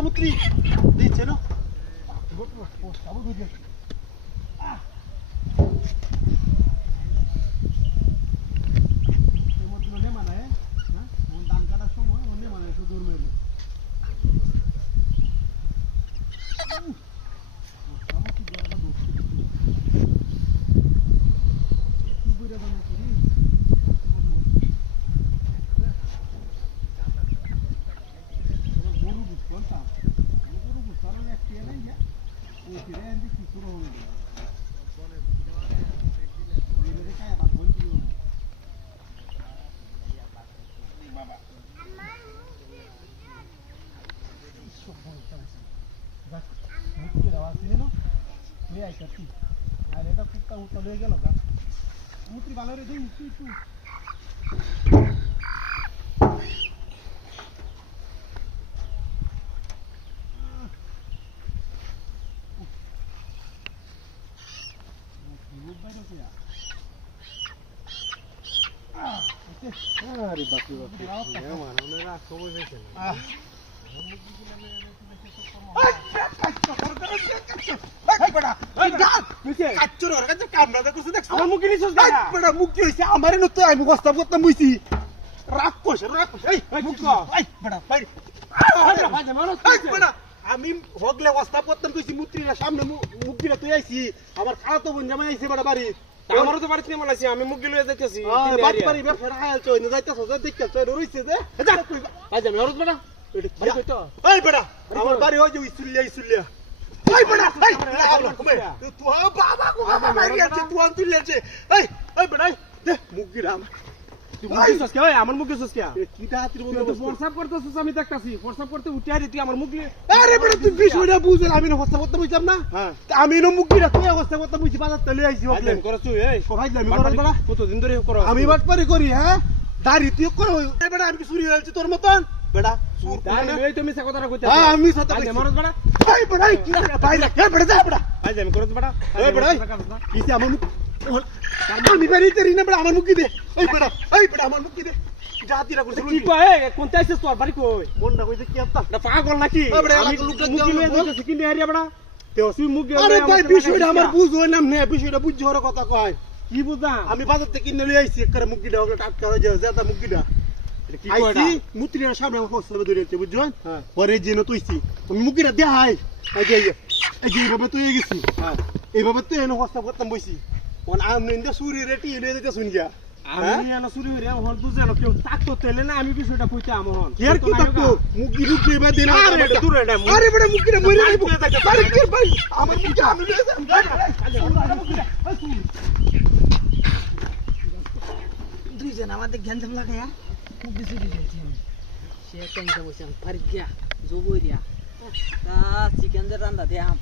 মুত্রি দিচ্ছে না আবু বুঝে মুত্রি ভালো রে একটু একটু আরে বাপরে বাপরে মানে না সময় হয়েছে আমি হগলে অস্তাব করতাম কইছি মুত্রির সামনে মুখ দিলা তুই আইছি আমার খাওয়া তো বোন জামাই আইছে বড় বাড়ি আমারও তো বাড়িতে নিয়ে মলাইছি আমি মুখ গিলুয়ে যাইতেছি বাড়ি বাড়ি ব্যবসা হাল চই না যাইতাছ যা দেখতাছ রইছে যে যা কই আজ আমি হরত বড় এটা কি কইতো এই বড়া আমার বাড়ি হই যে ইসুলিয়া এই বড়া এই তুই বাবা গো বাবা মারি আছে তুই আনতুলি আছে এই বড়া দে মুখ গিরাম তুই মুখ কে ওই আমার মুখ গেছস কে কি তাড়াতাড়ি বন্ধ তো WhatsApp করতেছস আমি দেখতাছি WhatsApp করতে উঠিয়া রে তুই আমার মুখ আরে বড়া তুই বিষয়টা বুঝল আমি না WhatsApp করতে বুঝতাম না আমি না মুখ গিরা তুই WhatsApp করতে বুঝি বাজার চলে আইছি ওকে করছ এই সবাই আমি করব বড়া কতদিন ধরে করো আমি বাটপারি করি হ্যাঁ দাড়ি তুই করো এই বড়া আমি কি চুরি হইছি তোর মতন বেটা দাড়ি লই তুমি সে কথাটা কইতে হ্যাঁ আমি সত্য কইছি মারত বড়া এই বড়া কি ভাই লা কে বড়া যা বড়া আজ আমি করত বড়া এই বড়া কিসে আমার মুখ আমি বাড়ি তেরি না বড়া আমার মুখ দে এই বড়া আমার মুখ দে জাতিরা করছিস কি কয় কোনটা আইছিস তোর বাড়ি কই মনটা কইতে কি আত্তা না পাগল নাকি আমি মুখ লয়ে যাইতেছি কি নেরিয়া বড়া তে তুই মুখ আরে ভাই বিষয়টা আমার বুঝ হয় না নে বিষয়টা বুঝ হওয়ার কথা কয় কি বুঝা আমি বাজার থেকে কিনে লই আইছি করে মুখ গিডা ওগুলো টাটকা হয়ে যায় যেটা মুখ গিডা কি কয়টা আইছি মুত্রির সামনে আমার হোস্টেলে ধরে বুঝছেন পরে জিন তুইছি আমি মুখ গিডা দে হাই এই যে বাবা তুই গেছি হ্যাঁ এই বাবা তুই এনে হোস্টেল করতাম বইছি কোন আমনে সুরি রেটি লই দিতে শুন গিয়া আমি এনে সুরি রে হল বুঝে না কেউ তাকতো তেলে না আমি বিষয়টা কইতে আমার হন কি আর কি তাকতো মুখ গিডু কইবা দে না আরে দূর এটা আরে বড় মুখ গিডা মরে আইবো আরে কি ভাই আমার মুখ আমি লই যাম দুইজন আমাদের গ্যাঞ্জাম লাগায়া খুব বেশি দিয়েছি আমি সে কেন বসে আমি পারি গিয়া জবরিয়া তা চিকেন রান্না দে আম